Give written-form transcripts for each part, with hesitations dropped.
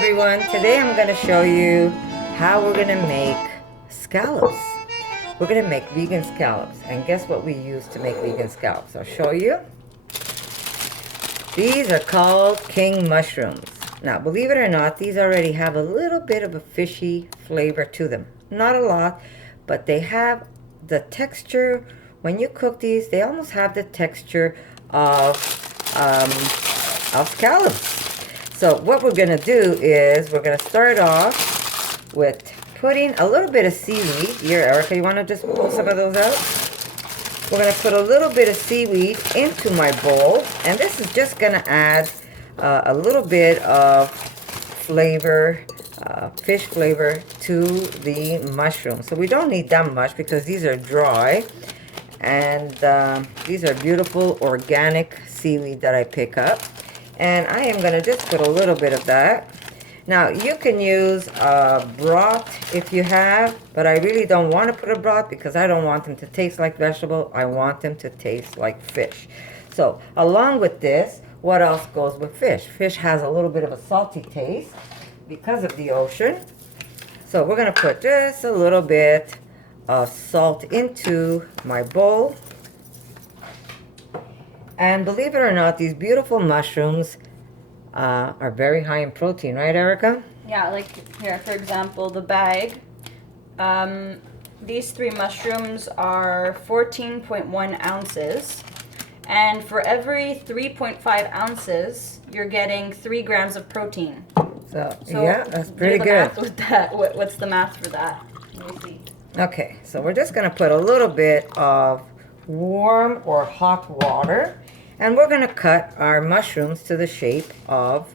everyone, today I'm going to show you how we're going to make scallops. We're going to make vegan scallops, and guess what we use to make vegan scallops? I'll show you. These are called king mushrooms. Now believe it or not, these already have a little bit of a fishy flavor to them. Not a lot, but they have the texture. When you cook these, they almost have the texture of scallops. So what we're going to do is we're going to start off with putting a little bit of seaweed. Here, Erica, you want to just pull some of those out? We're going to put a little bit of seaweed into my bowl, and this is just going to add a little bit of flavor, fish flavor to the mushroom. So we don't need that much because these are dry, and these are beautiful organic seaweed that I pick up. And I am going to just put a little bit of that. Now, you can use broth if you have, but I really don't want to put a broth because I don't want them to taste like vegetable. I want them to taste like fish. So, along with this, what else goes with fish? Fish has a little bit of a salty taste because of the ocean. So, we're going to put just a little bit of salt into my bowl. And believe it or not, these beautiful mushrooms are very high in protein, right, Erica? Yeah, like here, for example, the bag. These 3 mushrooms are 14.1 ounces. And for every 3.5 ounces, you're getting 3 grams of protein. So yeah, that's pretty good. Math with that. What's the math for that? Let me see. Okay, so we're just going to put a little bit of warm or hot water. And we're going to cut our mushrooms to the shape of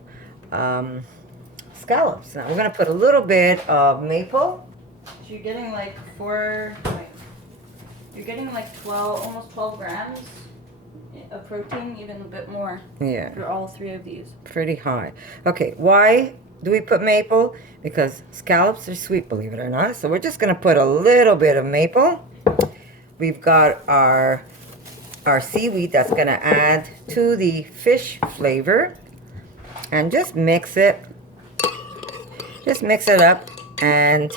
scallops. Now we're going to put a little bit of maple. So you're getting like you're getting like 12, almost 12 grams of protein, even a bit more. Yeah. For all 3 of these. Pretty high. Okay, why do we put maple? Because scallops are sweet, believe it or not. So we're just going to put a little bit of maple. We've got our seaweed that's going to add to the fish flavor, and just mix it up and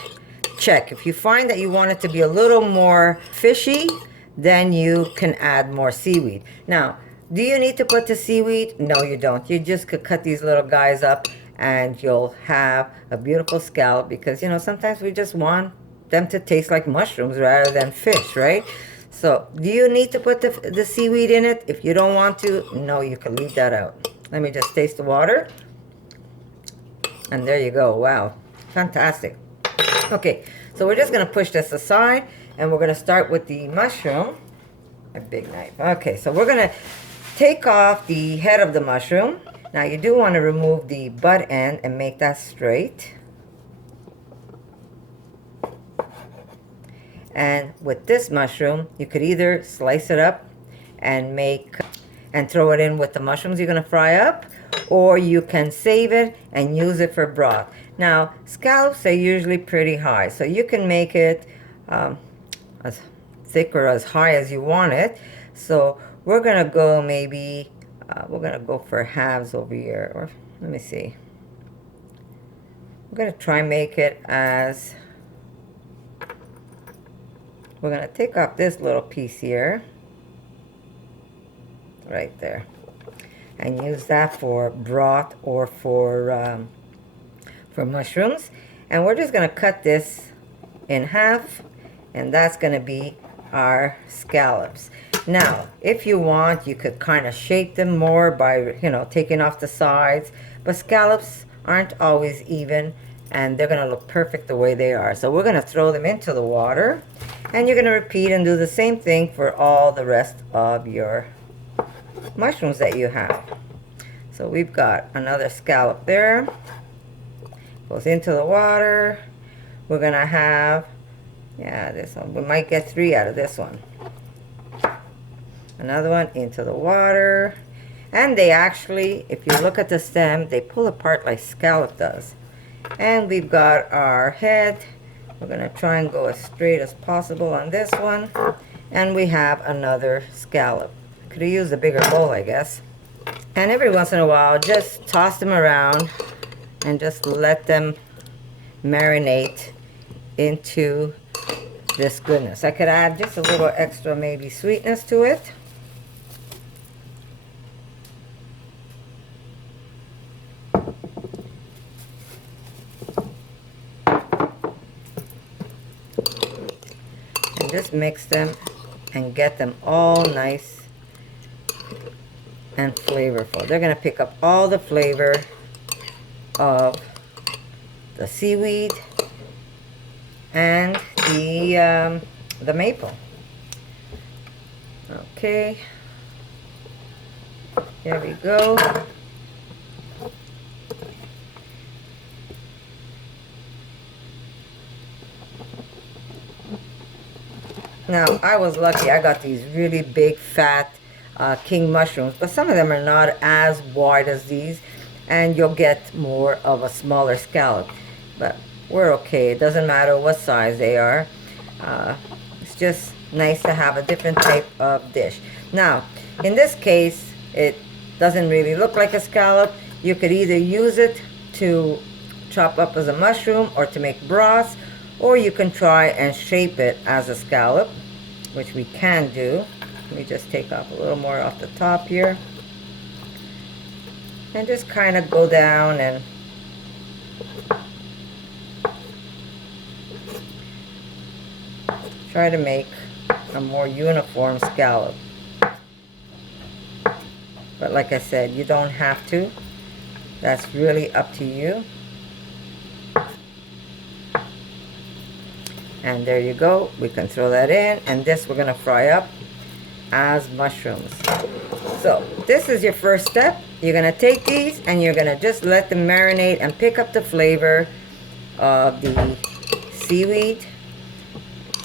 check. If you find that you want it to be a little more fishy, then you can add more seaweed. Now, do you need to put the seaweed? No, you don't. You just could cut these little guys up and you'll have a beautiful scallop, because you know sometimes we just want them to taste like mushrooms rather than fish, right? So, do you need to put the seaweed in it? If you don't want to, no, you can leave that out. Let me just taste the water. And there you go. Wow. Fantastic. Okay, so we're just going to push this aside, and we're going to start with the mushroom. A big knife. Okay, so we're going to take off the head of the mushroom. Now, you do want to remove the butt end and make that straight. And with this mushroom, you could either slice it up and throw it in with the mushrooms you're going to fry up, or you can save it and use it for broth. Now, scallops are usually pretty high, so you can make it as thick or as high as you want it. So we're going to go maybe, we're going to go for halves over here. Or let me see. We're going to try and make it as... We're going to take off this little piece here, right there, and use that for broth or for mushrooms. And we're just going to cut this in half, and that's going to be our scallops. Now, if you want, you could kind of shape them more by, you know, taking off the sides, but scallops aren't always even, and they're going to look perfect the way they are. So we're going to throw them into the water. And you're going to repeat and do the same thing for all the rest of your mushrooms that you have. So we've got another scallop there. Goes into the water. We're going to have, yeah, this one. We might get 3 out of this one. Another one into the water. And they actually, if you look at the stem, they pull apart like scallop does. And we've got our head. We're going to try and go as straight as possible on this one. And we have another scallop. Could have used a bigger bowl, I guess. And every once in a while, just toss them around and just let them marinate into this goodness. I could add just a little extra maybe sweetness to it. And just mix them and get them all nice and flavorful. They're going to pick up all the flavor of the seaweed and the maple. Okay, here we go. Now, I was lucky. I got these really big, fat king mushrooms, but some of them are not as wide as these, and you'll get more of a smaller scallop. But we're okay. It doesn't matter what size they are. It's just nice to have a different type of dish. Now, in this case, it doesn't really look like a scallop. You could either use it to chop up as a mushroom or to make broth, or you can try and shape it as a scallop, which we can do. Let me just take off a little more off the top here. And just kind of go down and try to make a more uniform scallop. But like I said, you don't have to. That's really up to you. And there you go. We can throw that in. And this we're going to fry up as mushrooms. So this is your first step. You're going to take these and you're going to just let them marinate and pick up the flavor of the seaweed,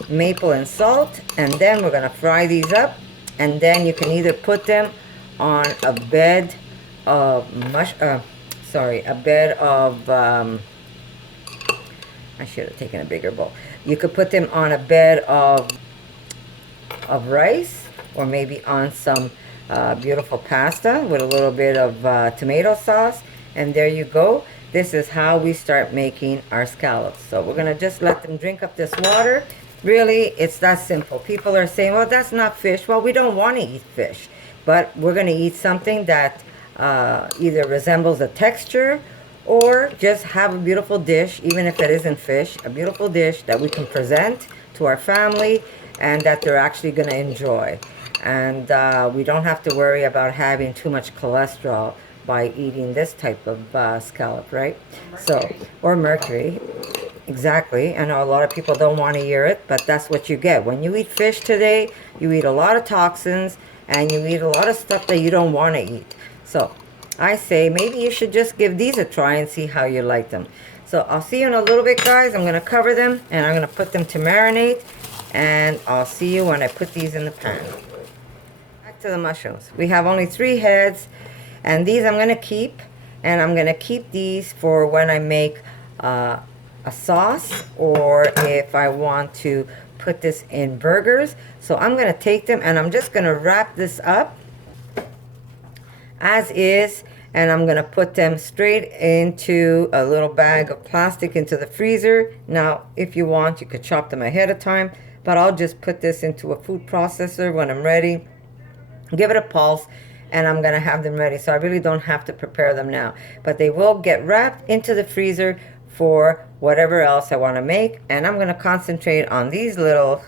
maple and salt. And then we're going to fry these up. And then you can either put them on a bed of I should have taken a bigger bowl. You could put them on a bed of rice, or maybe on some beautiful pasta with a little bit of tomato sauce. And there you go. This is how we start making our scallops. So we're going to just let them drink up this water. Really, it's that simple. People are saying, well, that's not fish. Well, we don't want to eat fish, but we're going to eat something that either resembles a texture or just have a beautiful dish, even if it isn't fish, a beautiful dish that we can present to our family and that they're actually going to enjoy. And we don't have to worry about having too much cholesterol by eating this type of scallop, right? So, or mercury. Exactly. I know a lot of people don't want to hear it, but that's what you get. When you eat fish today, you eat a lot of toxins and you eat a lot of stuff that you don't want to eat. So I say maybe you should just give these a try and see how you like them. So I'll see you in a little bit, guys. I'm going to cover them and I'm going to put them to marinate, and I'll see you when I put these in the pan. Back to the mushrooms. We have only 3 heads, and these I'm going to keep, and I'm going to keep these for when I make a sauce, or if I want to put this in burgers. So I'm going to take them and I'm just going to wrap this up as is, and I'm going to put them straight into a little bag of plastic into the freezer. Now, if you want, you could chop them ahead of time, but I'll just put this into a food processor when I'm ready, give it a pulse, and I'm going to have them ready. So I really don't have to prepare them now, but they will get wrapped into the freezer for whatever else I want to make. And I'm going to concentrate on these little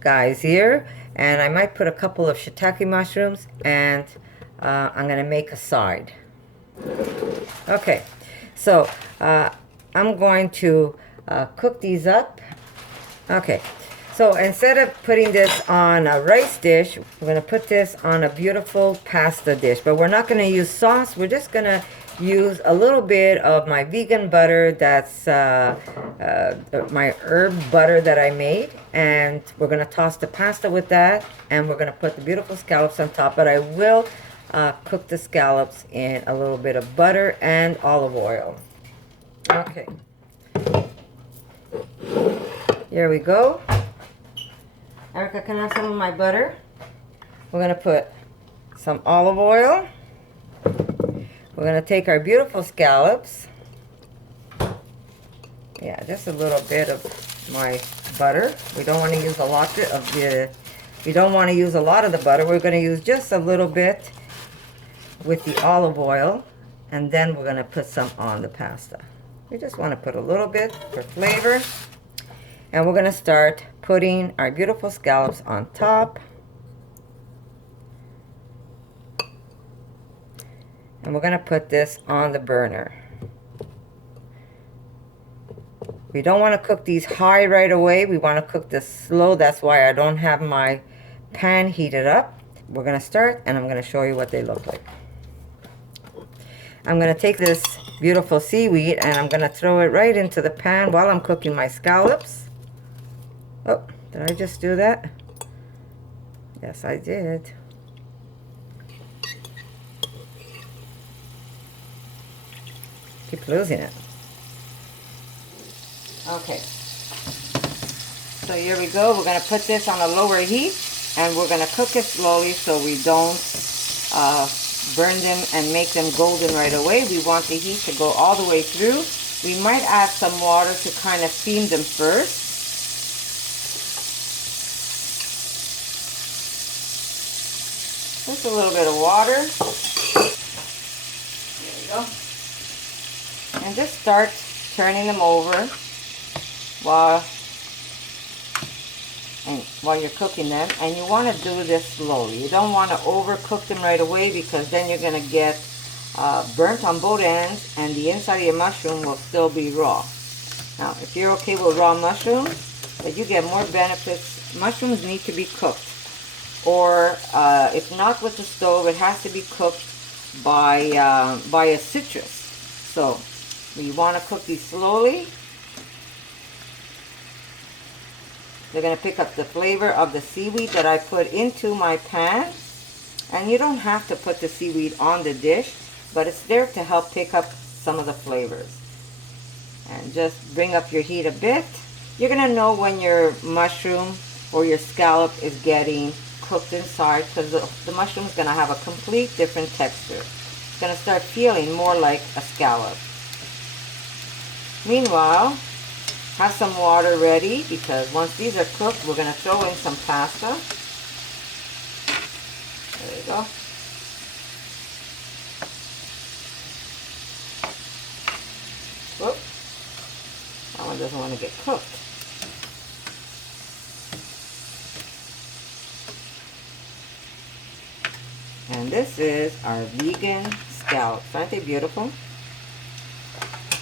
guys here, and I might put a couple of shiitake mushrooms, and I'm going to make a side. Okay, so I'm going to cook these up. Okay, so instead of putting this on a rice dish, we're going to put this on a beautiful pasta dish. But we're not going to use sauce. We're just going to use a little bit of my vegan butter. That's my herb butter that I made. And we're going to toss the pasta with that. And we're going to put the beautiful scallops on top. But I will cook the scallops in a little bit of butter and olive oil. Okay. Here we go. Erica, can I have some of my butter? We're going to put some olive oil. We're going to take our beautiful scallops Yeah, just a little bit of my butter. We don't want to use a lot of the, we don't want to use a lot of the butter. We're going to use just a little bit with the olive oil, and then we're going to put some on the pasta. We just want to put a little bit for flavor. And we're going to start putting our beautiful scallops on top. And we're going to put this on the burner. We don't want to cook these high right away. We want to cook this slow. That's why I don't have my pan heated up. We're going to start, and I'm going to show you what they look like. I'm going to take this beautiful seaweed and I'm going to throw it right into the pan while I'm cooking my scallops. Oh, did I just do that? Yes, I did. Keep losing it. Okay. So here we go. We're going to put this on a lower heat and we're going to cook it slowly so we don't burn them and make them golden right away. We want the heat to go all the way through. We might add some water to kind of steam them first. Just a little bit of water. There we go. And just start turning them over while you're cooking them. And you want to do this slowly. You don't want to overcook them right away because then you're going to get burnt on both ends and the inside of your mushroom will still be raw. Now, if you're okay with raw mushrooms, but you get more benefits, mushrooms need to be cooked. Or if not with the stove, it has to be cooked by a citrus. So we want to cook these slowly. They're going to pick up the flavor of the seaweed that I put into my pan. And you don't have to put the seaweed on the dish, but it's there to help pick up some of the flavors. And just bring up your heat a bit. You're going to know when your mushroom or your scallop is getting cooked inside because the mushroom is going to have a complete different texture. It's going to start feeling more like a scallop. Meanwhile, have some water ready because once these are cooked, we're going to throw in some pasta. There you go. Whoop. That one doesn't want to get cooked. And this is our vegan scallops. Aren't they beautiful?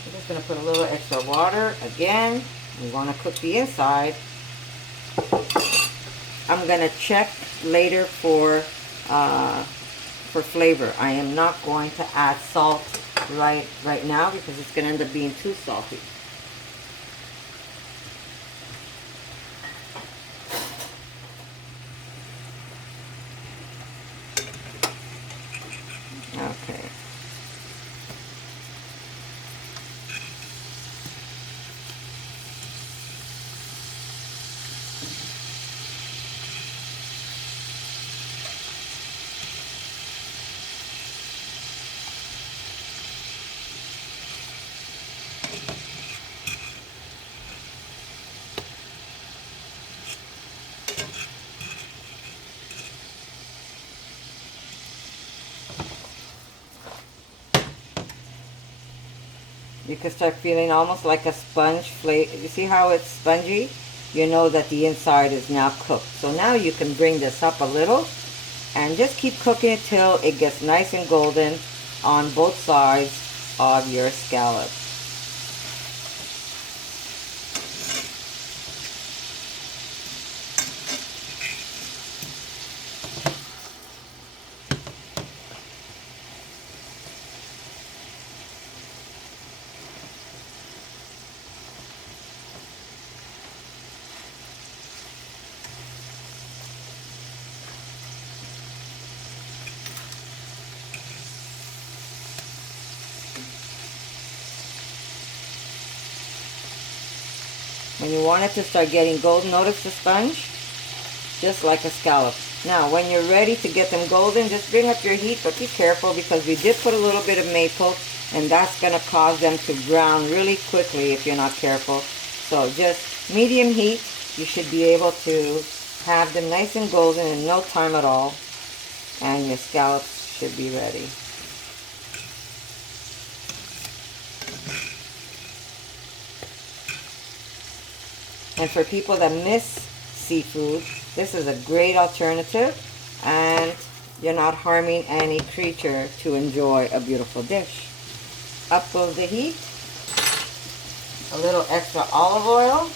I'm just going to put a little extra water again. We want to cook the inside. I'm going to check later for flavor. I am not going to add salt right now because it's going to end up being too salty. Okay. You can start feeling almost like a sponge flavor. You see how it's spongy? You know that the inside is now cooked. So now you can bring this up a little and just keep cooking it till it gets nice and golden on both sides of your scallop. When you want it to start getting golden, notice the sponge? Just like a scallop. Now, when you're ready to get them golden, just bring up your heat, but be careful because we did put a little bit of maple and that's going to cause them to brown really quickly if you're not careful. So just medium heat, you should be able to have them nice and golden in no time at all, and your scallops should be ready. And for people that miss seafood, this is a great alternative, and you're not harming any creature to enjoy a beautiful dish. Up goes the heat. A little extra olive oil.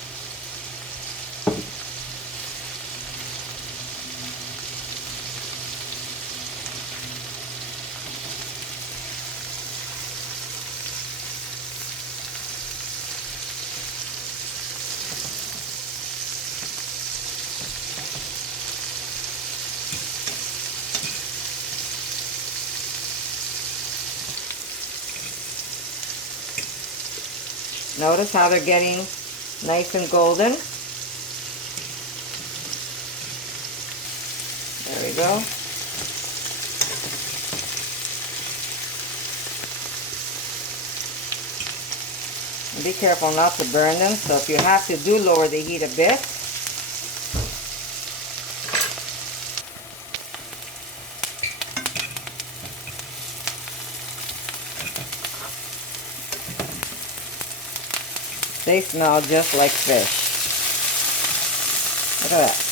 Notice how they're getting nice and golden. There we go. And be careful not to burn them, so if you have to, do lower the heat a bit. They smell just like fish. Look at that.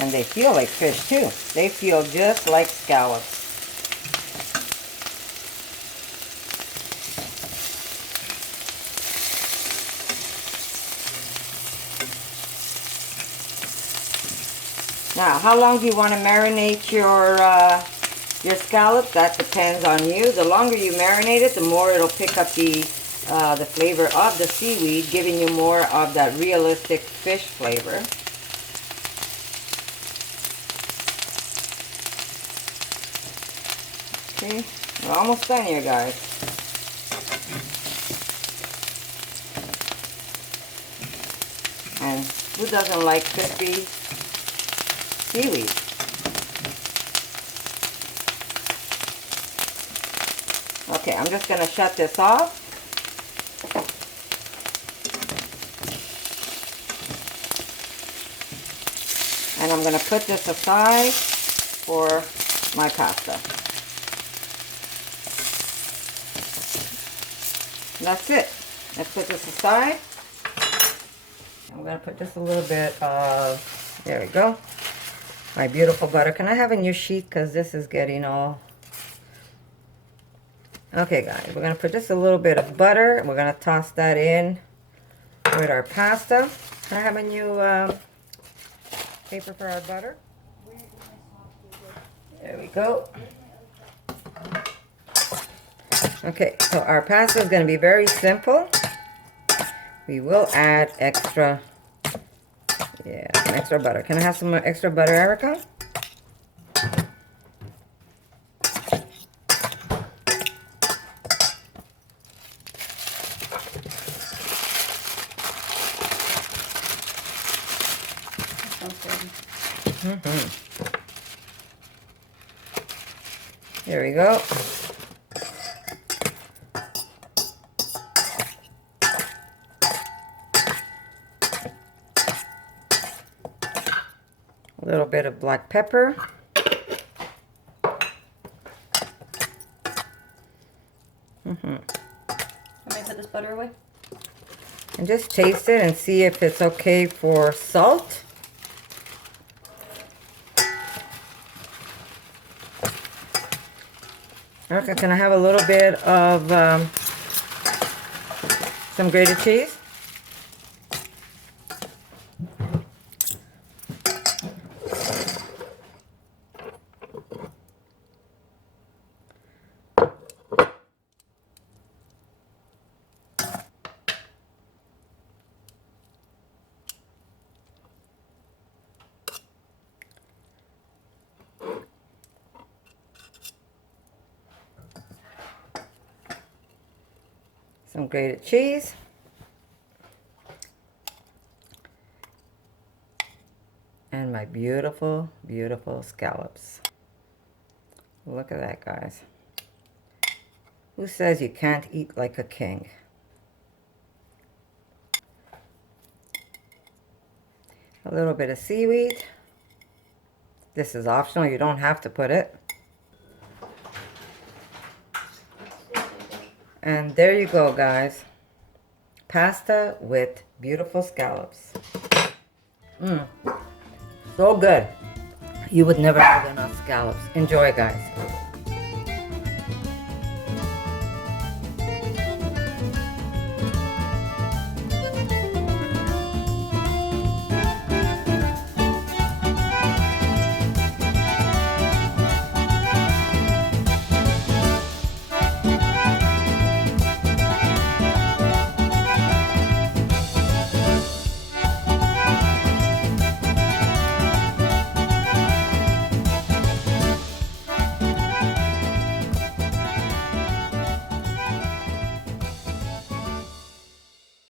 And they feel like fish too. They feel just like scallops. Now, how long do you want to marinate your scallops? That depends on you. The longer you marinate it, the more it'll pick up the flavor of the seaweed, giving you more of that realistic fish flavor. Okay, we're almost done here, guys. And who doesn't like crispy seaweed? Okay, I'm just going to shut this off. And I'm going to put this aside for my pasta. That's it. Let's put this aside. I'm going to put just a little bit of, there we go, my beautiful butter. Can I have a new sheet, because this is getting all... Okay, guys, we're going to put just a little bit of butter. We're going to toss that in with our pasta. Can I have a new paper for our butter? There we go. Okay, so our pasta is going to be very simple. We will add extra, some extra butter. Can I have some extra butter, Erica? There we go. A little bit of black pepper. Let me put this butter away. And just taste it and see if it's okay for salt. Okay, can I have a little bit of some grated cheese? some grated cheese. And my beautiful, beautiful scallops. Look at that, guys. Who says you can't eat like a king? A little bit of seaweed. This is optional, you don't have to put it. And there you go, guys. Pasta with beautiful scallops. So good. You would never have enough scallops. Enjoy, guys.